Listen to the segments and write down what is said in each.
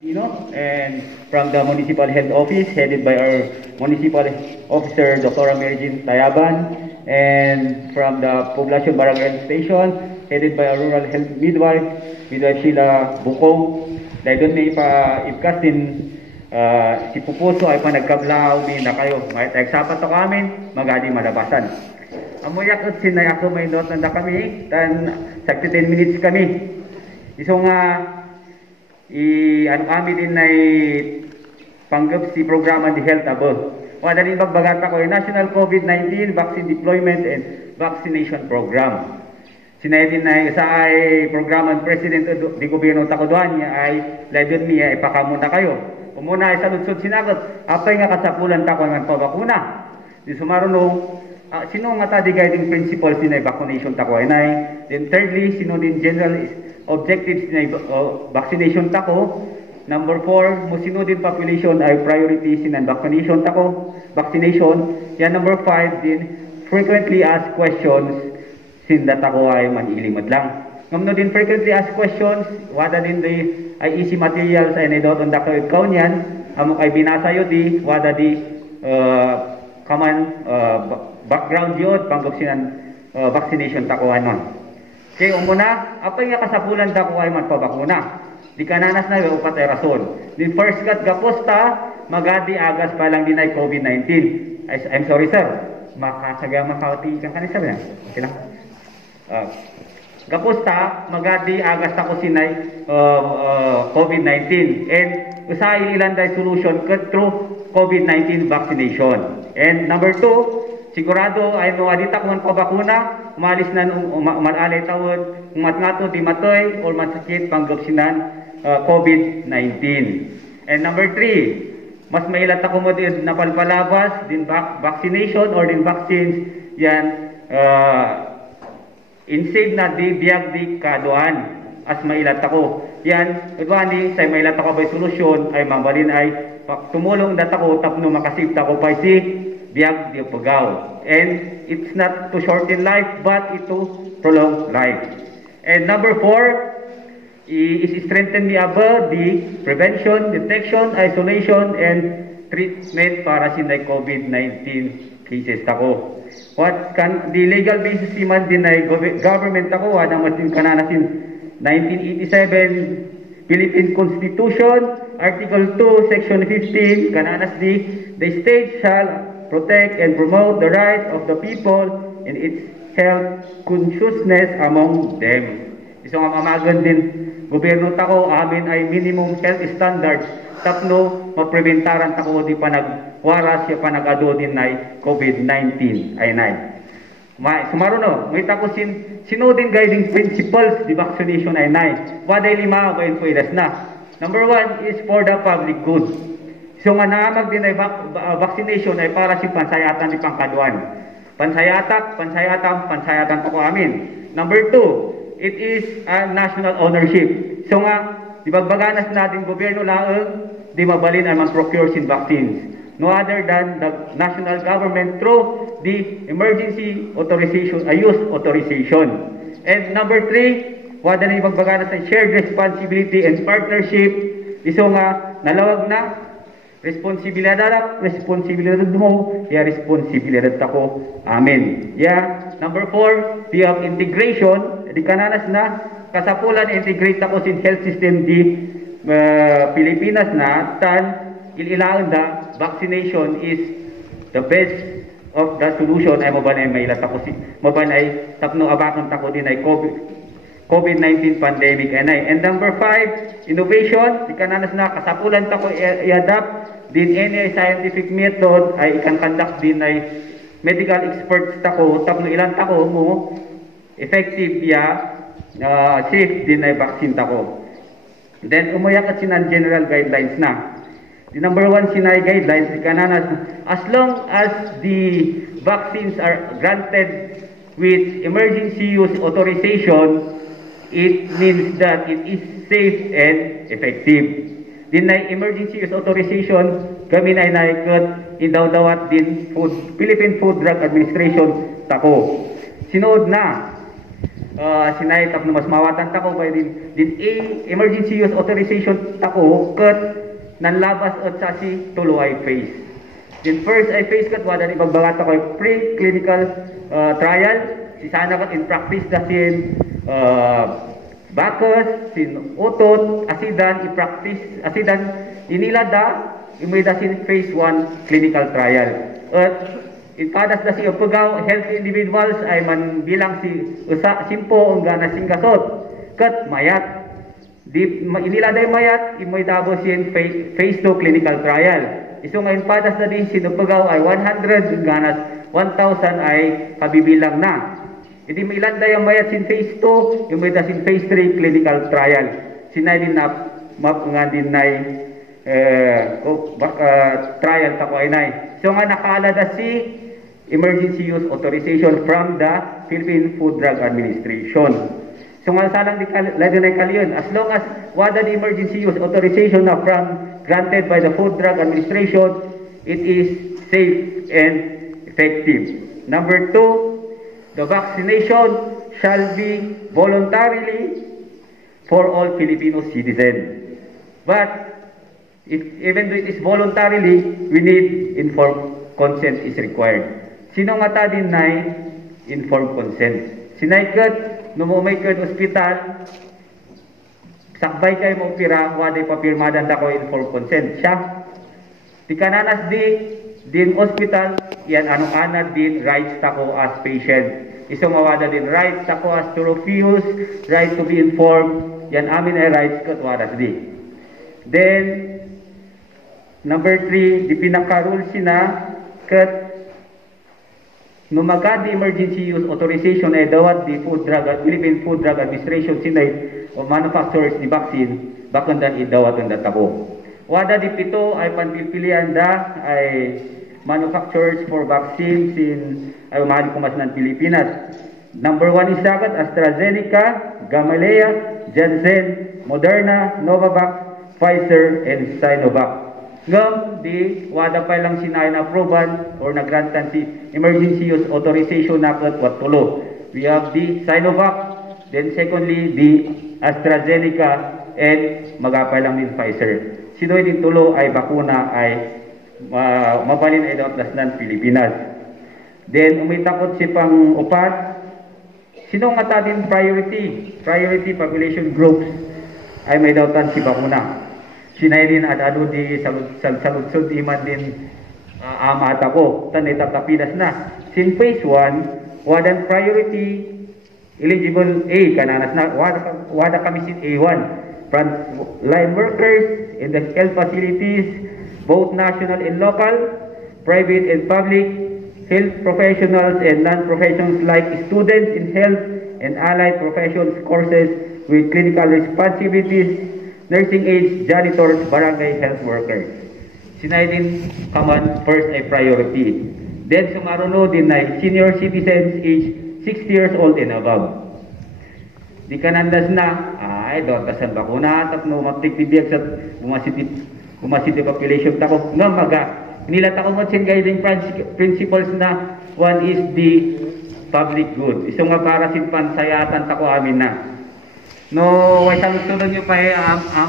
And from the Municipal Health Office, headed by our Municipal Officer, Dr. Merjin Tayaban, and from the Poblacion Barangay Station, headed by our Rural Health Midwife, Midwife Sheila Bukong. Dahil doon may ipa-ibkas din si Pupuso ay panagkablaw ni na kayo. May tagsapat to kami, magadi malabasan. Amuyak at sinay ako may note na kami, tan sa 10 minutes kami. Iso nga, ano kami din ay panggap si programa di health abo. Wala din magbagata ko yung National COVID-19 Vaccine Deployment and Vaccination Program. Sinay din na isa ay programa ng President di Gobyerno Takoduan niya ay ledon niya ipakamuna kayo. Umuna ay saludsod sinagot, apay nga kasapulan tako ng pabakuna. Di sumarunong, sino nga ta di guiding principles din ay vaccination tako ay. Then thirdly, sino din general objectives na vaccination tako. Number 4, musino din population ay priority sinan vaccination tako. Vaccination. Yan number 5 din, frequently asked questions sinda tako ay manilimod lang. Ngamno din frequently asked questions, wada din di ay easy materials ay naidot on dako ikaw niyan. Amo kay binasa yo di, wada di background yun, panggap sinan vaccination tako anon. Kaya umuna, apay nga kasapulan da ko ay magpabakuna. Di kananas na yung upat ay rason. Di first cut gaposta, magadi agas pa lang din ay COVID-19. I'm sorry sir, makasaga makauti ka kanisa ba? Okay lang. Gaposta, magadi agas ako sinay COVID-19. And usahay ilan day solution through COVID-19 vaccination. And number 2, sigurado ay no adita kung pabakuna, umalis na umalay tawod, umatngato di matoy or masakit panggapsinan COVID-19. And number 3, mas mailat ako mo din napalpalabas din vaccination or din vaccines yan insave na di biyag di kaduan as mailat ako. Yan, udwani say mailat ako by solusyon ay mambalin ay tumulong dat ako tapno makasip ako pa si biyag di pagaw. And it's not to shorten life but it to prolong life. And number 4 is strengthen the above the prevention, detection, isolation, and treatment para sinay COVID-19 cases tako. What can the legal basis man din ay government ako na matin kananasin 1987 Philippine Constitution Article 2 Section 15 kananas the state shall protect and promote the rights of the people and its health consciousness among them. Isang mamagan din gobyerno tako amin ay minimum health standards tapno mapreventaran tako di panagwaras ya panagado din ay COVID-19 ay nay. Sumaruno, may tako sino din guiding principles di vaccination ay nay. Waday 5 ba yung pwedas na. Number 1 is for the public good. So nga naamag din ay vaccination ay para si pansayatan ni pangkaduan. Pansayatan po ko amin. Number 2, it is a national ownership. So nga, di bagbaganas natin gobyerno laang, di mabalin ang mag-procure sin vaccines. No other than the national government through the emergency authorization, use authorization. And number 3, wala na bagbaganas ng shared responsibility and partnership. Iso nga, nalawag na, responsibilidad mo, ya responsibilidad ako. Amen. Ya, number 4, we have integration. Di kananas na, kasapulan integrate ako sin health system di Pilipinas na, tan ililaan da, vaccination is the best of the solution ay mabalay may ilat ako mabalay ay tapno abakan tako din ay COVID-19 pandemic and number 5, innovation. Di kananas na, kasapulan tako i-adapt din any scientific method ay ikan conduct din ay medical experts tako tapno ilan tako mo effective ya safe din ay vaccine tako. Then umuyak at sinan general guidelines na. The number 1 sinay guidelines di kananas, as long as the vaccines are granted with emergency use authorization, it means that it is safe and effective. Din na emergency use authorization, kami na inaikot, indaw-dawat din Philippine Food Drug Administration tako. Sinood na, sinay tap no mas mawatan tako by din emergency use authorization tako ket nanlabas at sa si tulo ay phase. Then first ay phase kat wala ni bagbagat ako pre-clinical trial si sana kat in practice na sin bakos, sin utot, asidan i-practice asidan inilada imida sin phase 1 clinical trial. At ipadas na si Upugaw, healthy individuals ay man bilang si usa simpo ang gana singkasot kat mayat. Di inila day mayat imoy dabo sin phase 2 clinical trial. Iso ngayon padas na din si Upugaw ay 100 ganas 1,000 ay kabibilang na. Hindi mailan day ang mayat sin phase 2 imoy da sin phase 3 clinical trial. Sinay din na map nga din nay trial ta ko ay nay. So nga nakaalada si emergency use authorization from the Philippine Food Drug Administration. So nga salang di ladinay kaliyon, as long as wada the emergency use authorization na from granted by the Food Drug Administration, it is safe and effective. Number 2, the vaccination shall be voluntarily for all Filipino citizens. But even though it is voluntarily, we need informed consent is required. Sino nga ta din nay informed consent? Sinaykat, numumay kad ospital, sakbay kayo mo pira, waday papirmadan da ko informed consent. Siya, di kananas din ospital, yan anong anad din rights ta ko as patient. Isang mawada din rights ta ko as to refuse, right to be informed, yan amin ay rights kat wadas di. Then, number 3, di pinaka-rule sina kat no magadi emergency use authorization ay dawat di Philippine Food Drug Administration sinay o manufacturers ni vaccine bakon dan idawat ang databo. Wada di pito ay panpipilian da ay manufacturers for vaccines in ay umahali kumas ng Pilipinas. Number 1 is dagat AstraZeneca, Gamaleya, Janssen, Moderna, Novavax, Pfizer, and Sinovac. Ngam, di wada pa lang sinay na approval or nagrantan si emergency use authorization na kat watulo. We have the Sinovac, then secondly, the AstraZeneca, and magapay lang din Pfizer. Sino din tulo ay bakuna ay mabalin ay dapat nasnan Pilipinas. Then, umitakot si pang upat, sino nga tatin priority population groups ay may dawatan si bakuna. Sinay din at ano di saludsod iman din amata ko. Tanay tatapidas na. Sin phase 1, wadan priority eligible A kananas na. Wada kami sin A1. From line workers in the health facilities, both national and local, private and public, health professionals and non-professionals like students in health and allied professions courses with clinical responsibilities, nursing aides, janitors, barangay health workers. Sinay din kaman first ay priority. Then sumaruno din ay senior citizens age 60 years old and above. Di kanandas na, ay dotasan bakuna, tapno maptiktibiyag sa bumasiti population tako. Nga maga, nila tako mo sin guiding principles na one is the public good. Iso nga para sin pansayatan tako amin na. No, way sunod nyo pa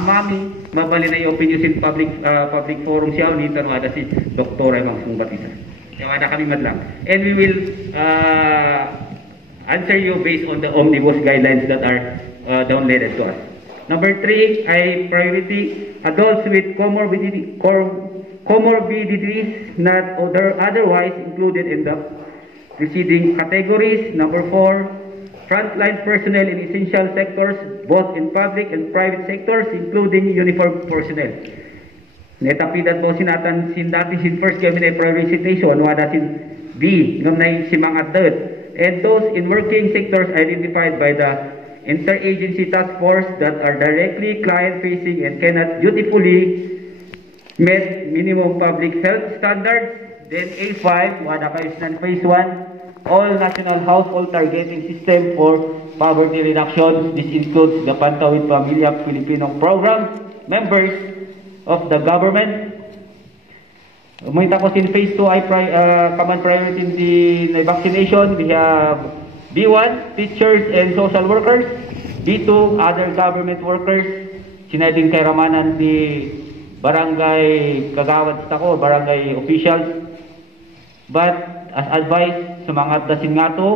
mami, mabali na yung opinion sin public forum siya, nito no, ada si Dr. Emang Sumbatisa. Yung ada kami madlang. And we will answer you based on the omnibus guidelines that are downloaded to us. Number 3, ay priority, adults with comorbidities not otherwise included in the preceding categories. Number 4, frontline personnel in essential sectors, both in public and private sectors, including uniformed personnel. Netapidan po sinatan dati sin first cabinet prioritization, wada sin B, ngamnay si mga third. And those in working sectors identified by the interagency task force that are directly client-facing and cannot dutifully meet minimum public health standards. Then A5, wada kayo sinan phase 1, all national household targeting system for poverty reduction. This includes the Pantawid Pamilya Filipino program, members of the government. Umunta ko sin phase 2 ay common priority in the vaccination. We have B1, teachers and social workers. B2, other government workers. Sinading kay ramanan di barangay kagawad sa ko, barangay officials. But as advice sa mga dasin nga to,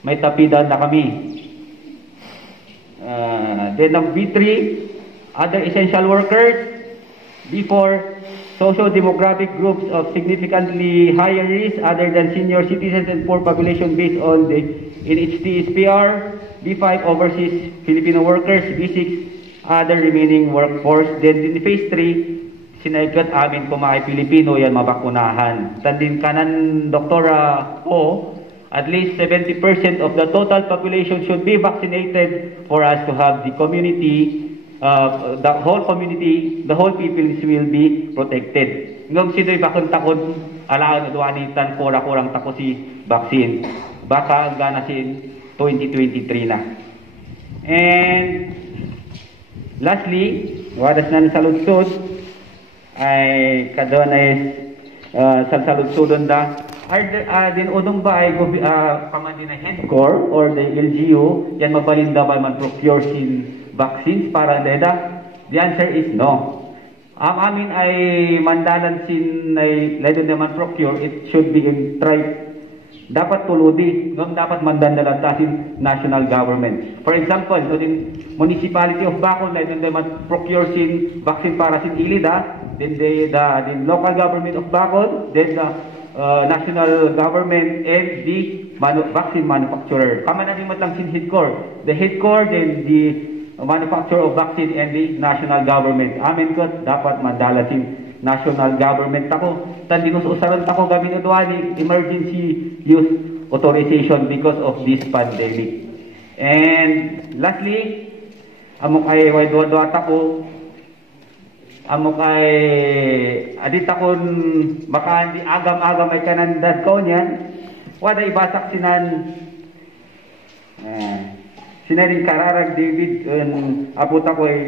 may tapidan na kami. Then B3, other essential workers. B4, socio-demographic groups of significantly higher risk other than senior citizens and poor population based on the NHTSPR. B5, overseas Filipino workers. B6, other remaining workforce. Then in phase 3, sinaykat amin kung mga Pilipino yan mabakunahan. Tandin kanan, Doktora Po, at least 70% of the total population should be vaccinated for us to have the community, the whole peoples will be protected. Ngam sino'y bakong takon, alaan duanitan, kurang tako si vaccine. Baka ganasin 2023 na. And lastly, wadas na sa lutsod, ay kadon ay sa lutsodon da, din udong ba ay pamandi na headcore or the LGU, yan mabalinda ba man procure sin vaccines para deda? The answer is no. Amin ay mandalan sin ay ledo naman procure, it should be tried. Dapat tuludi, dapat mandandalan sin national government. For example, so din municipality of Bacol, ledo naman procure sin vaccine para sin Ilida, then the local government of Bacol, then the national government and the vaccine manufacturer. Kama na rin lang sin headcore. The headcore, then the manufacturer of vaccine and the national government. Amin ko, dapat mandala sin national government ako. Tandinus usaran ako gamin udwani emergency use authorization because of this pandemic. And lastly, amok ay wadwat ako, amok ay adit akon baka hindi agam-agam ay kanandad ko niyan. Wada ibasak sinan sinaring kararag David abot ako ay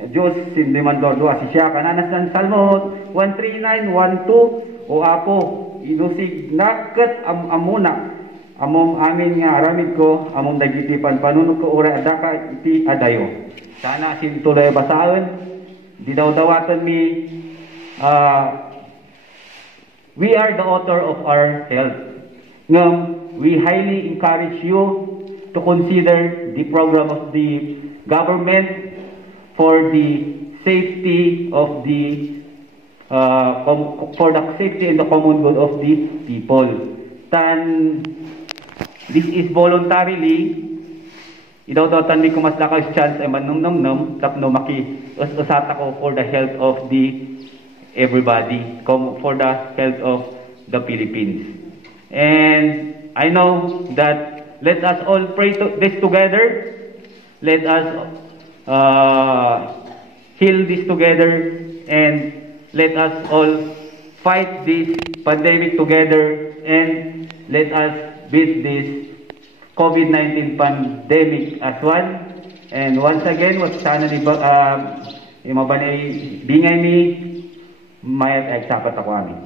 Diyos hindi man dordua si siya kananas ng Salmo 139:1-2 o apo inusig naket amuna among amin nga aramid ko among dagitipan panunod ko ora adaka iti adayo sana sintulay basaon di daw-dawatan mi we are the author of our health ngam we highly encourage you to consider the program of the government for the safety of the safety and the common good of the people. This is voluntarily. Idawdawtan mi kumas lakas chance ay manum tapno maki usata ko for the health of the everybody, for the health of the Philippines. And I know that let us all pray this together. Let us heal this together and let us all fight this pandemic together and let us beat this COVID-19 pandemic as one. And once again, what sana ni mabanay bingay mi mayat ay sapat ako amin.